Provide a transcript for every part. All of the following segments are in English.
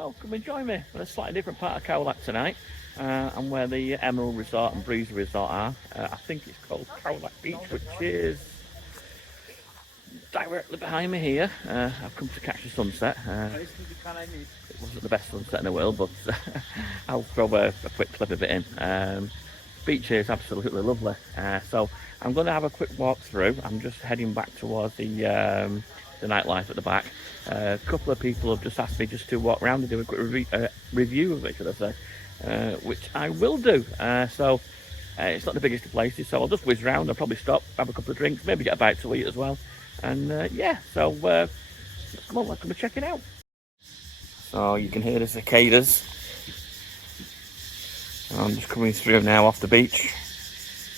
So come and join me on a slightly different part of Khaolak tonight. And where the Emerald Resort and Briza Resort are. I think it's called Khao Lak Beach, which is directly behind me here. I've come to catch the sunset. It wasn't the best sunset in the world, but I'll throw a quick clip of it in. Beach here is absolutely lovely. So I'm going to have a quick walk through. I'm just heading back towards the nightlife at the back. A couple of people have just asked me just to walk around and do a quick review of it, should I say. Which I will do. So it's not the biggest of places, so I'll just whiz round. I'll probably stop, have a couple of drinks, maybe get a bite to eat as well. And yeah, so come on, let's come and check it out. So you can hear the cicadas. I'm just coming through now off the beach.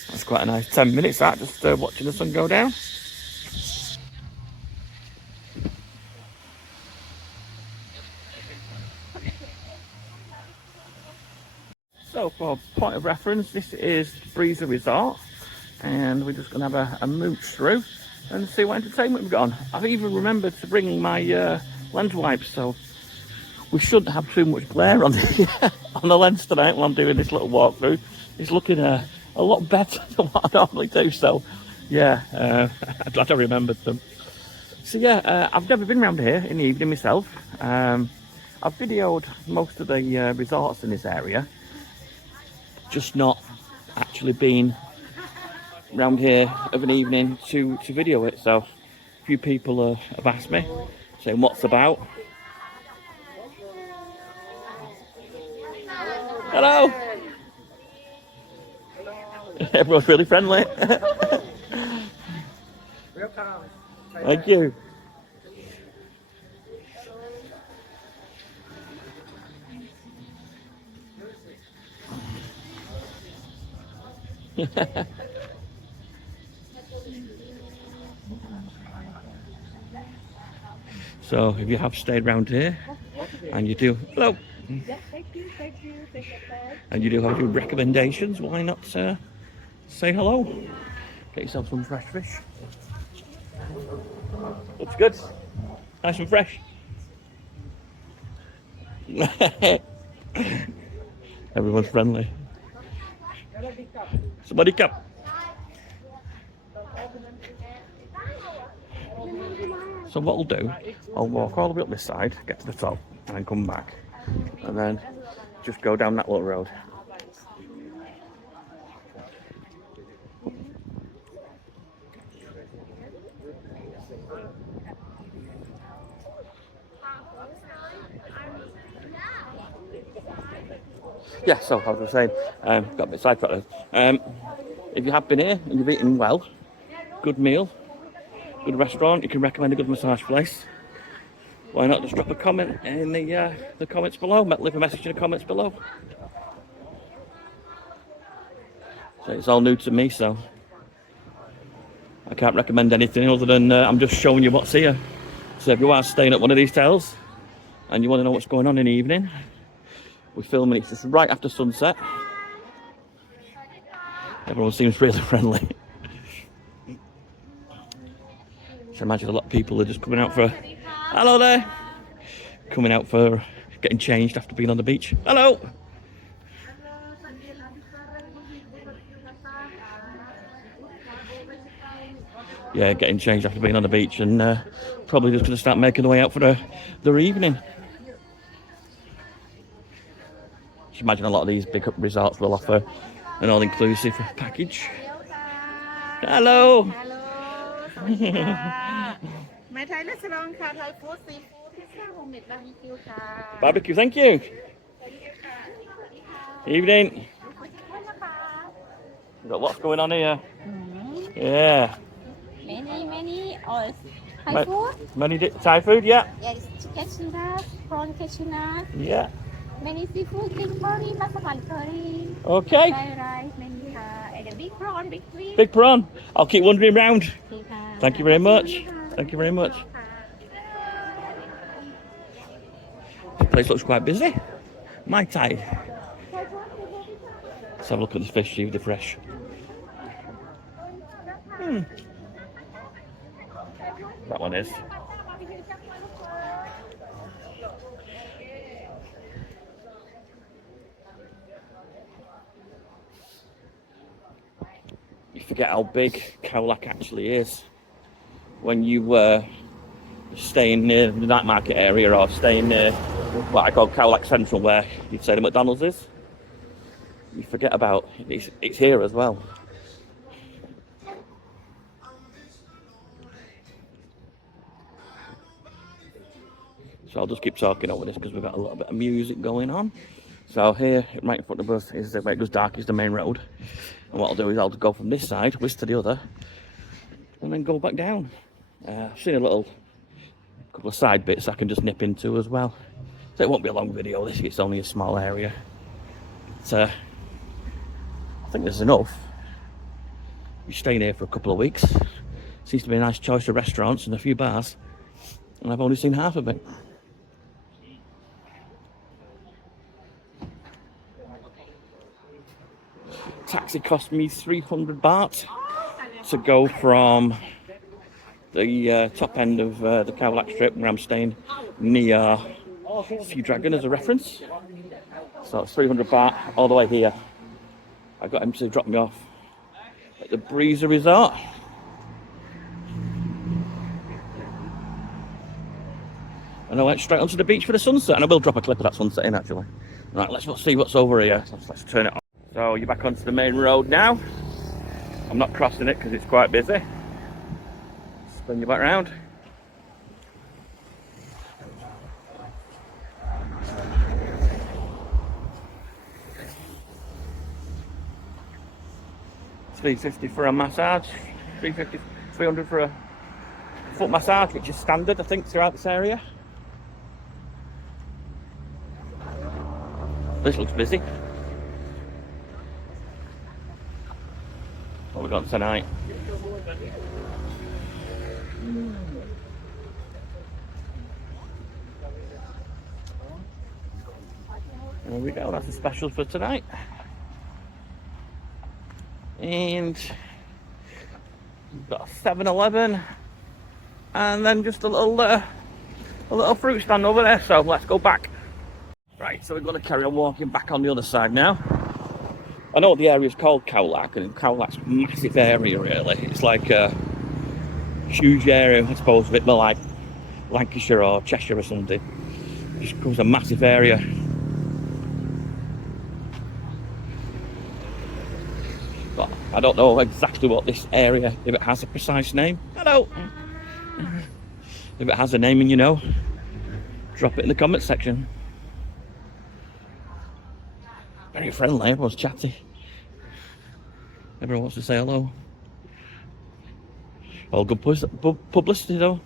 That's quite a nice 10 minutes that, just watching the sun go down. So for point of reference, this is Briza Resort, and we're just going to have a mooch through and see what entertainment we've got on. I've even remembered to bring my lens wipes, so we shouldn't have too much glare on the, on the lens tonight while I'm doing this little walkthrough. It's looking a lot better than what I normally do, so yeah, I'm glad I remembered them. So yeah, I've never been around here in the evening myself. I've videoed most of the resorts in this area, just not actually been around here of an evening to video it. So a few people have asked me, saying what's about. Hello. Everyone's really friendly. Thank you. So if you have stayed around here and you do, hello, and you do have your recommendations, why not say hello? Get yourself some fresh fish. Looks good, nice and fresh. Everyone's friendly. Somebody come. So what I'll do, I'll walk all the way up this side, get to the top, and then come back, and then just go down that little road. Yeah, so as I was saying, got a bit sidetracked. If you have been here and you've eaten well, good meal, good restaurant, you can recommend a good massage place, why not just drop a comment in the comments below, leave a message in the comments below. So it's all new to me, so I can't recommend anything other than I'm just showing you what's here. So if you are staying at one of these hotels and you want to know what's going on in the evening, we're filming it just right after sunset. Everyone seems really friendly. So imagine a lot of people are just coming out for, hello there, coming out for getting changed after being on the beach. Hello. Yeah, getting changed after being on the beach, and probably just going to start making their way out for their evening. Just imagine a lot of these big resorts will offer an all-inclusive package. Hello. My Thai restaurant, Thai food, seafood, pizza, homemade barbecue. Barbecue, thank you. Evening. We've got lots going on here. Yeah. Many Thai food. Many Thai food, yeah. Yes, chicken nuggets, prawn cashew nuts. Yeah. Many seafood, green curry, massaman curry. Okay. Thai rice, many and a big prawn, big fish. Big prawn. I'll keep wandering round. Thank you very much. Thank you very much. This place looks quite busy. My tide. Let's have a look at the fish, see if they're fresh. That one is. you forget how big Khaolak actually is when you staying near the night market area or staying near what I call Khaolak Central, where you'd say the McDonald's is. You forget about it's here as well. So I'll just keep talking over this because we've got a little bit of music going on. So here, right in front of us, is where it goes dark, is the main road. And what I'll do is I'll go from this side, whisk to the other, and then go back down. I've seen a couple of side bits I can just nip into as well. So it won't be a long video, this it's only a small area. But, I think there's enough. We're staying here for a couple of weeks. Seems to be a nice choice of restaurants and a few bars. And I've only seen half of it. Taxi cost me 300 baht to go from the top end of the Khaolak Strip, where I'm staying near Sea Dragon as a reference. So it's 300 baht all the way here. I got him to drop me off at the Briza Resort. And I went straight onto the beach for the sunset, and I will drop a clip of that sunset in actually. Right, let's see what's over here. Let's turn it on. So you're back onto the main road now. I'm not crossing it because it's quite busy. Spin you back round. $350 for a massage, 300 for a foot massage, which is standard I think throughout this area. This looks busy. What we got tonight? There we go, that's a special for tonight. And we've got a 7-Eleven, and then just a little fruit stand over there. So let's go back. Right, so we're going to carry on walking back on the other side now. I know the area is called Khaolak, and Khaolak's a massive area really. It's like a huge area, I suppose, a bit more like Lancashire or Cheshire or something. It just covers a massive area. But I don't know exactly what this area, if it has a precise name. I don't. If it has a name and you know, drop it in the comment section. Very friendly, everyone's chatty. Everyone wants to say hello. All good publicity though.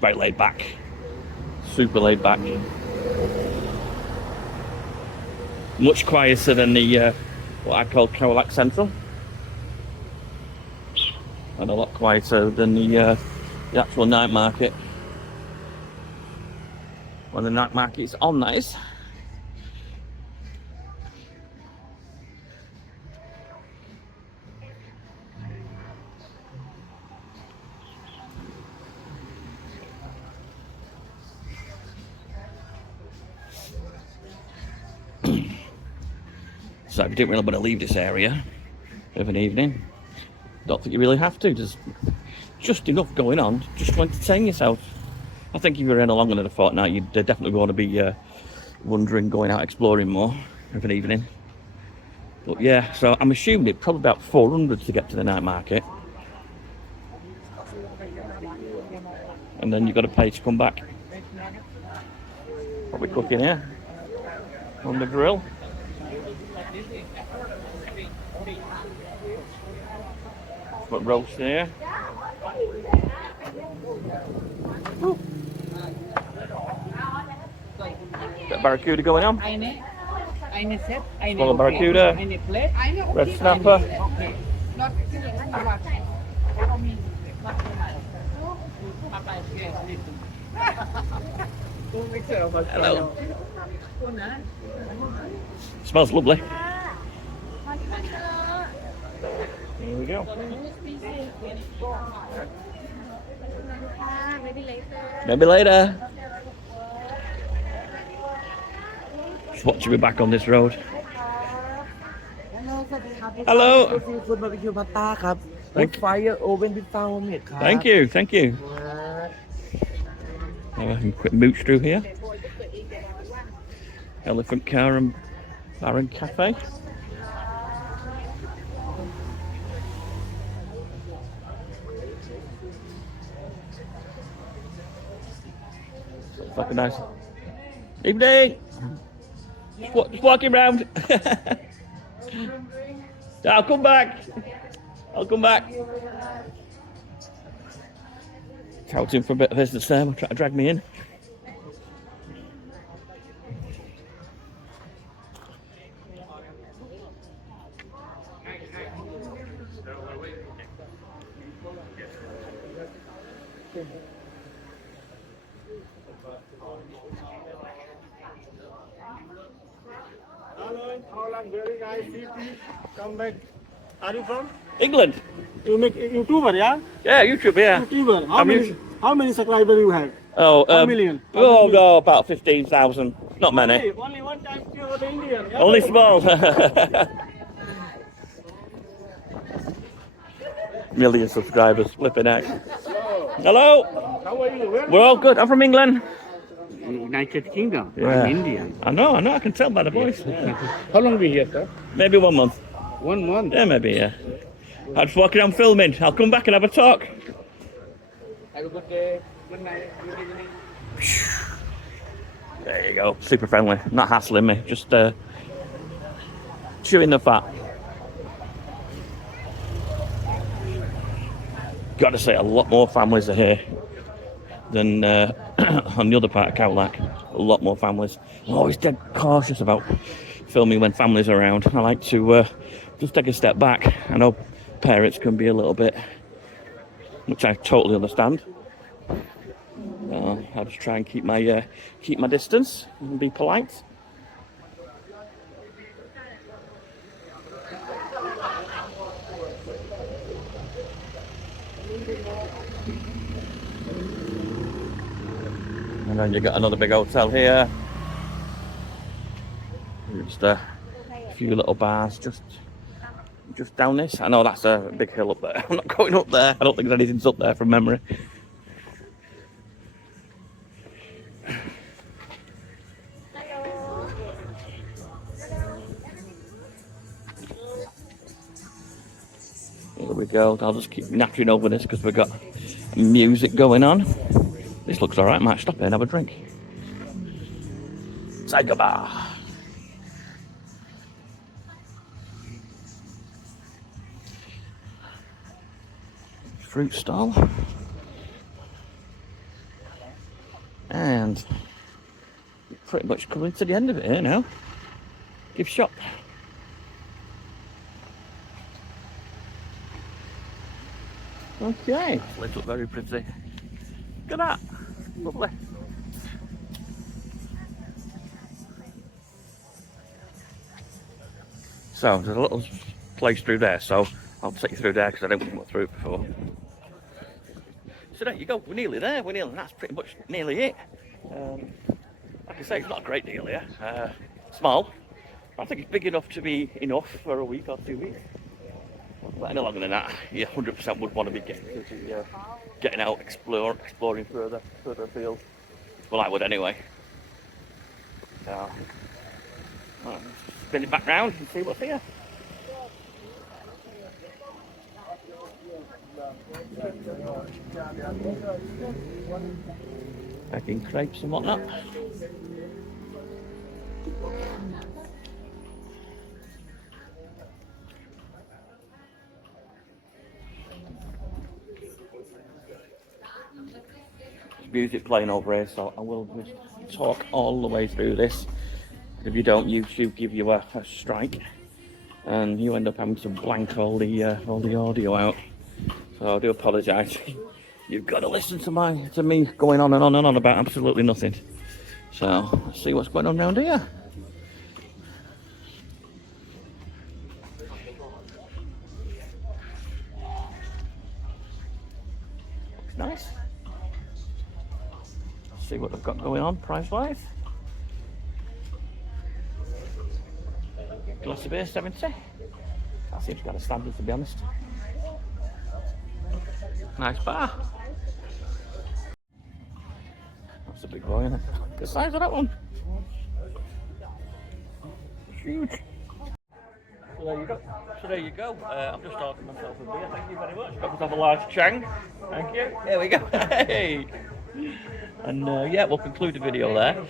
Very laid back. Super laid back. Much quieter than the what I call Khaolak Central. And a lot quieter than the actual night market. When the night market is on, that is. So if you didn't really want to leave this area of an evening, don't think you really have to. There's just enough going on just to entertain yourself. I think if you were in a longer than a fortnight, you'd definitely want to be wondering, going out exploring more of an evening. But yeah, so I'm assuming it's probably about 400 to get to the night market. And then you've got to pay to come back. What we're cooking here on the grill. Got roast here. Woo. Got barracuda going on. Small barracuda, red snapper. Hello. Smells lovely. Here we go. Maybe later. watching me back on this road. Hello. ซีฟู้ดบาร์บีคิวพาสต้าครับ Thank- Wood Fire Oven Pizza Homemade ครับ Thank you, thank you. Have a quick mooch through here. Elephant Car and Bar and Cafe. Looks like a nice evening. Just walking round. I'll come back. I'll come back. Touting for a bit of business there. Trying to drag me in. Hello, Khaolak, very nice city. Come back. Are you from? England. You make YouTuber, yeah? Yeah, YouTube, yeah. YouTuber. I'm YouTube. How many subscribers you have? Oh, How million? Oh, no, about 15,000. Not many. Only one time you are the Indian. Yeah? Only small. Million subscribers, flipping out. Hello. How are you? Where? We're all good. I'm from England. United Kingdom. Yeah. I'm Indian. I know. I can tell by the voice. How long be here, sir? Maybe 1 month. 1 month. Yeah, maybe, yeah. I'm just walking around filming. I'll come back and have a talk. Have a good day. Good night. Good evening. There you go. Super friendly. Not hassling me. Just chewing the fat. Got to say, a lot more families are here than on the other part of Khaolak. A lot more families. I'm always dead cautious about filming when families are around. I like to just take a step back. I know parents can be a little bit, which I totally understand. I'll just try and keep my distance and be polite. And then you got another big hotel here. Just a few little bars just down this. I know that's a big hill up there. I'm not going up there. I don't think there's anything's up there from memory. Here we go. I'll just keep nattering over this because we've got music going on. This looks alright. Might stop here and have a drink. Tiger Bar. Fruit stall. And pretty much coming to the end of it here now. Gift shop. Okay. They look very pretty. Look at that. Lovely. So there's a little place through there, so I'll take you through there because I don't come through it before. So there you go, we're nearly there, that's pretty much nearly it. Like I say, it's not a great deal here. Small. I think it's big enough to be enough for a week or 2 weeks. But any longer than that, you 100% would want to be getting out, exploring further afield. Well, I would anyway. So, spin it back round and see what's here. Packing crepes and whatnot. There's music playing over here, so I will just talk all the way through this. If you don't, YouTube give you a strike, and you end up having to blank all the audio out. So I do apologise. You've got to listen to me going on and on and on about absolutely nothing. So let's see what's going on around here. Looks nice. Let's see what they've got going on price-wise. glass of beer, 70. That seems kind of standard, to be honest. Nice bar. That's a big boy, isn't it? The size of that one. Huge. So there you go. I'm just ordering myself a beer. Thank you very much. Got myself a large Chang. Thank you. There we go. Hey. And yeah, we'll conclude the video there.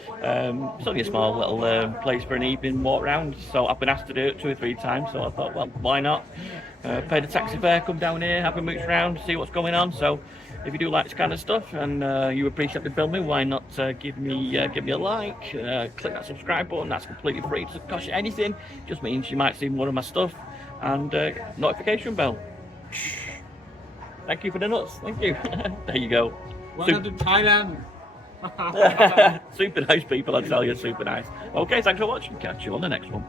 It's only a small little place for an evening walk round. So I've been asked to do it 2 or 3 times. So I thought, well, why not? Pay the taxi fare, come down here, have a mooch round, see what's going on. So if you do like this kind of stuff and you appreciate the filming, why not give me a like, click that subscribe button. That's completely free. It doesn't cost you anything. Just means you might see more of my stuff. And notification bell. Thank you for the nuts. Thank you. There you go. Welcome to Thailand. Super nice people, I tell you, super nice. Okay, thanks for watching. Catch you on the next one.